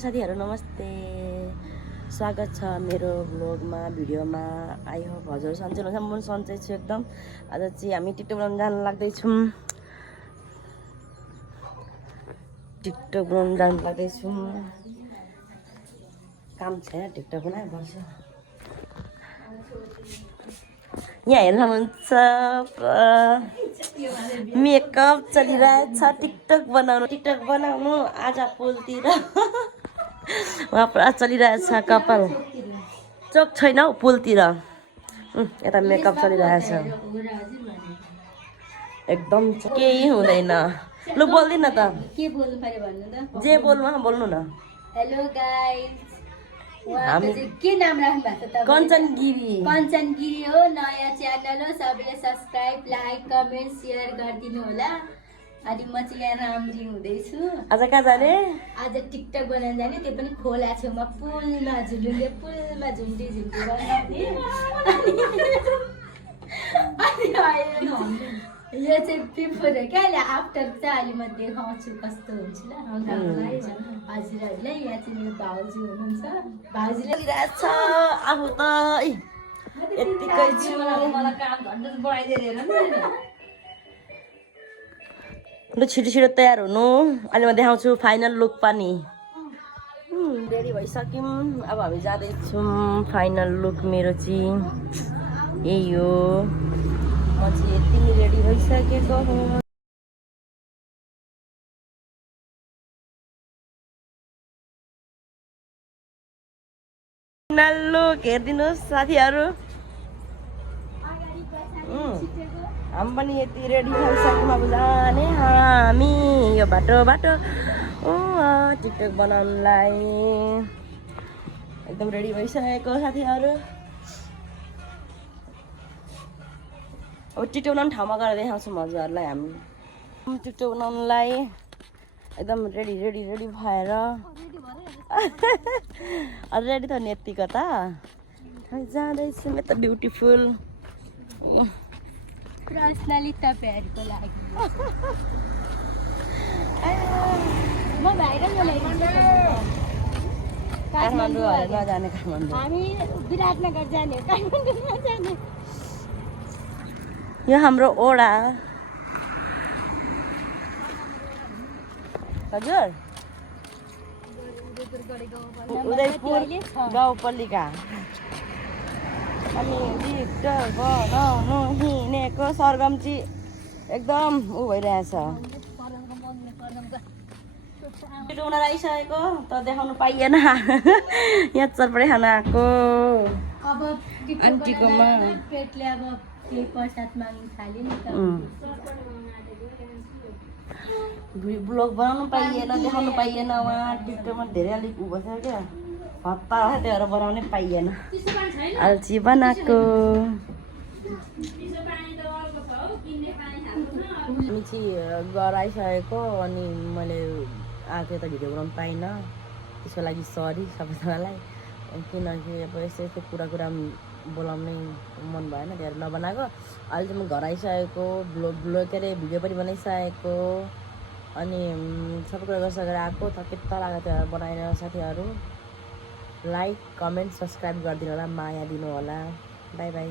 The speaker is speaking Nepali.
साथीहरु नमस्ते, स्वागत छ मेरो ब्लगमा भिडियोमा। आई होप हजुर सन्चै हुनुहुन्छ। म सन्चै छु एकदम। आज चाहिँ हामी टिकटक बनाउन जान लाग्दैछौँ। टिकटक बनाउन जान लाग्दैछौँ। काम छैन टिकटक बनाए बस्छ। यहाँ हेर्नुहुन्छ मेकअप चलिरहेछ। टिकटक बनाउनु आज पुलतिर वहाँ पुरा चलिरहेछ। कपाल चोक छैन हौ पुलतिर। यता मेकअप चलिरहेछ एकदम केही हुँदैन। लु बोल्दिन त के बोल्नु पर्यो भन्नु त। जे बोल्नु न। हेलो गाइस, हामी के नाम राख्नु भएको छ? कञ्चनगिरी। कञ्चनगिरी हो, नयाँ च्यानल हो। सबैले सब्स्क्राइब, लाइक, कमेन्ट, सेयर गरिदिनु होला। अनि म चाहिँ यहाँ राम्री हुँदैछु। आज कहाँ जाने? आज टिकटक बनाउन जाने, त्यो पनि खोला छेउमा पुलमा झुलुङ्गे पुलमा झुन्डी बनाउने। यो चाहिँ बिफोर हो क्या, अहिले आफ्टर चाहिँ अहिले म देखाउँछु कस्तो हुन्छ ल हजुरहरूलाई। यहाँ चाहिँ मेरो भाउजू हुनुहुन्छ। भाउजूले रहेछ आफू त यतिकै छु। लु छिटो तयार हुनु। अहिले म देखाउँछु फाइनल लुक पनि। रेडी भइसक्यौँ। अब हामी जाँदैछौँ। फाइनल लुक मेरो चाहिँ यही हो। म चाहिँ यति रेडी भइसकेको हुँ। फाइनल लुक हेरिदिनुहोस् साथीहरू। हामी पनि यति रेडी भइसक्यौँ। अब जाने हामी यो बाटो टिकटक बनाउनलाई एकदम रेडी भइसकेको साथीहरू। अब टिकटक बनाउने ठाउँमा गएर देखाउँछौँ हजुरहरूलाई। हामी टिकटक बनाउनलाई एकदम रेडी भएर रेडी त नि यतिको त जाँदैछौँ यता ब्युटिफुल। पर्सनली तपाईँहरूको लागि म भाइरल काठमाडौँ नजाने। काठमाडौँ हामी विराटनगर जाने, काठमाडौँ नजाने। यो हाम्रो ओडा हजुर उदयपुर गाउँपालिका। अनि टिकटक बनाउनु हिँडेको सरगम चाहिँ एकदम ऊ भइरहेछ। छिटो उनीहरू आइसकेको त देखाउनु पाइएन। यहाँ चरपडे खान आएको अब आन्टीकोमा। पेटले अब केही प्रसाद माग्नु थाल्यो नि त। ब्लग बनाउनु पाइएन, देखाउनु पाइएन। उहाँ टिकटकमा धेरै अलिक ऊ भएछ क्या, हप्ता भयो त्यही भएर बनाउनै पाइएन। अल्छी बनाएको। हामी चाहिँ घर आइसकेको। अनि मैले आएको यता भिडियो बनाउनु पाइनँ, त्यसको लागि सरी सबैजनालाई। किनकि अब यस्तो कुरा बोलाउनै मन भएन, त्यही भएर नबनाएको। अहिले चाहिँ म घर आइसकेको। के अरे भिडियो पनि बनाइसकेको। अनि सबै कुरा गरिसकेर आएको। थकित लाग्यो त्यही भएर बनाएर। साथीहरू लाइक, कमेन्ट, सब्सक्राइब गरिदिनु होला, माया दिनु होला। By by.